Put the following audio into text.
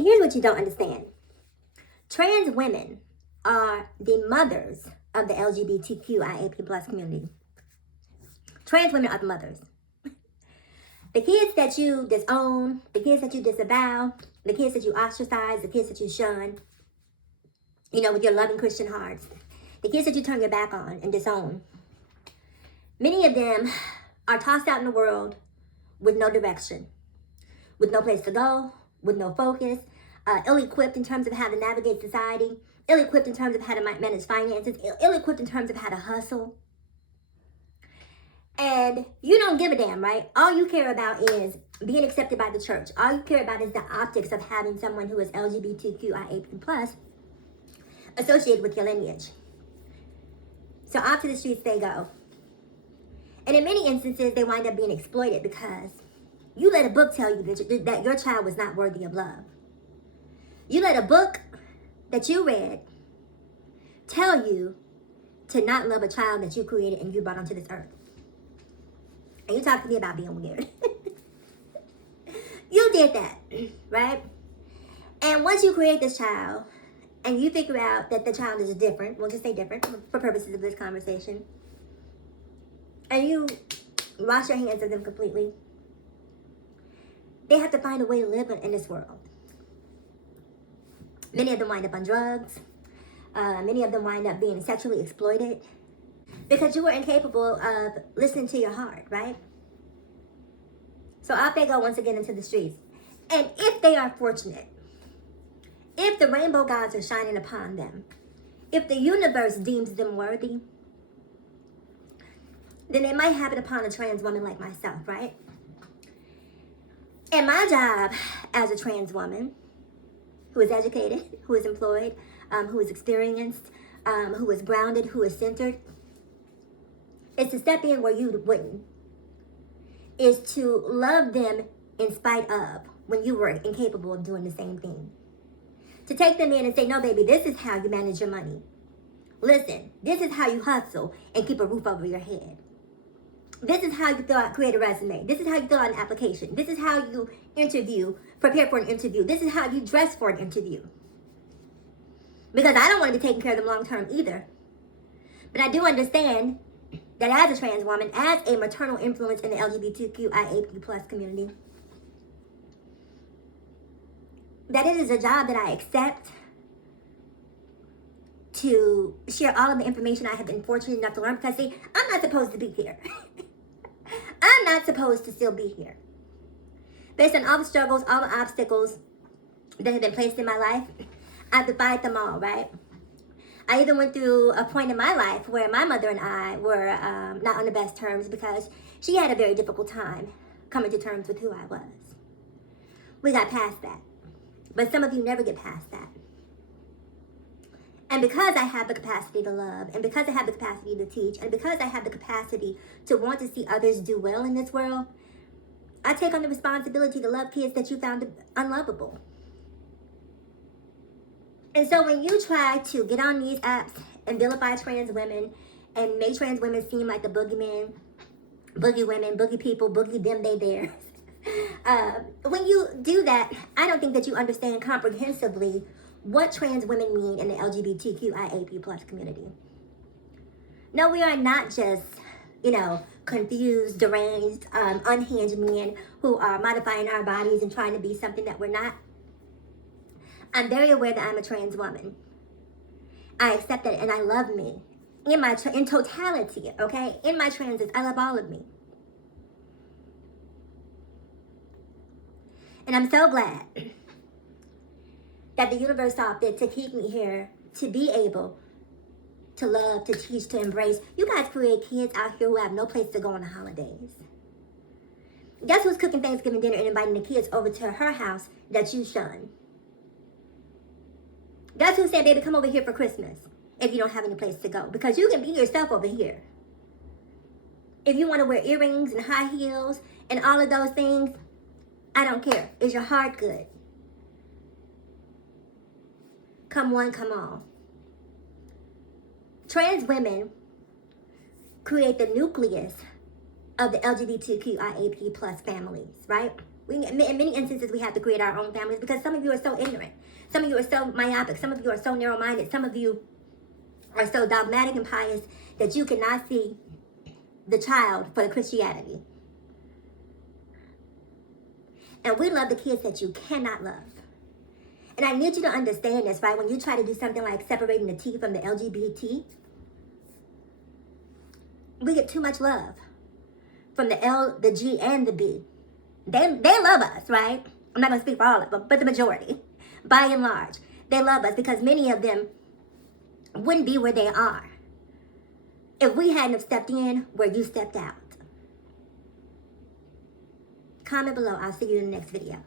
See, here's what you don't understand. Trans women are the mothers of the LGBTQIAP plus community. Trans women are the mothers. The kids that you disown, the kids that you disavow, the kids that you ostracize, the kids that you shun, with your loving Christian hearts, the kids that you turn your back on and disown, many of them are tossed out in the world with no direction, with no place to go, with no focus, ill-equipped in terms of how to navigate society, ill-equipped in terms of how to manage finances, ill-equipped in terms of how to hustle. And you don't give a damn, right? All you care about is being accepted by the church. All you care about is the optics of having someone who is LGBTQIA plus associated with your lineage. So off to the streets they go. And in many instances, they wind up being exploited because you let a book tell you that your child was not worthy of love. You let a book that you read tell you to not love a child that you created and you brought onto this earth. And you talk to me about being weird. You did that, right? And once you create this child and you figure out that the child is different, we'll just say different for purposes of this conversation, and you wash your hands of them completely, they have to find a way to live in this world. Many of them wind up on drugs. Many of them wind up being sexually exploited because you were incapable of listening to your heart, right? So off they go once again into the streets. And if they are fortunate, if the rainbow gods are shining upon them, if the universe deems them worthy, then they might have it upon a trans woman like myself, right? And my job as a trans woman who is educated, who is employed, who is experienced, who is grounded, who is centered, is to step in where you wouldn't. Is to love them in spite of when you were incapable of doing the same thing. To take them in and say, no, baby, this is how you manage your money. Listen, this is how you hustle and keep a roof over your head. This is how you create a resume. This is how you fill out an application. This is how you prepare for an interview. This is how you dress for an interview. Because I don't want to be taking care of them long term either. But I do understand that as a trans woman, as a maternal influence in the LGBTQIA plus community, that it is a job that I accept to share all of the information I have been fortunate enough to learn. Because see, I'm not supposed to be here. I'm not supposed to still be here. Based on all the struggles, all the obstacles that have been placed in my life, I've defied them all, right? I even went through a point in my life where my mother and I were not on the best terms because she had a very difficult time coming to terms with who I was. We got past that. But some of you never get past that. And because I have the capacity to love, and because I have the capacity to teach, and because I have the capacity to want to see others do well in this world, I take on the responsibility to love kids that you found unlovable. And so when you try to get on these apps and vilify trans women and make trans women seem like the boogeymen, boogie women, boogie people, boogie them, they theirs, when you do that, I don't think that you understand comprehensively what trans women mean in the LGBTQIA plus community. No, we are not just, confused, deranged, unhinged men who are modifying our bodies and trying to be something that we're not. I'm very aware that I'm a trans woman. I accept that and I love me. In totality, okay? In my transes, I love all of me. And I'm so glad that the universe saw fit to keep me here, to be able to love, to teach, to embrace. You guys create kids out here who have no place to go on the holidays. Guess who's cooking Thanksgiving dinner and inviting the kids over to her house that you shun? Guess who said, baby, come over here for Christmas if you don't have any place to go? Because you can be yourself over here. If you want to wear earrings and high heels and all of those things, I don't care. Is your heart good? Come one, come all. Trans women create the nucleus of the LGBTQIA plus families, right? In many instances, we have to create our own families because some of you are so ignorant. Some of you are so myopic. Some of you are so narrow-minded. Some of you are so dogmatic and pious that you cannot see the child for the Christianity. And we love the kids that you cannot love. And I need you to understand this, right? When you try to do something like separating the T from the LGBT, we get too much love from the L, the G, and the B. They love us, right? I'm not going to speak for all of them, but the majority, by and large, they love us because many of them wouldn't be where they are if we hadn't have stepped in where you stepped out. Comment below. I'll see you in the next video.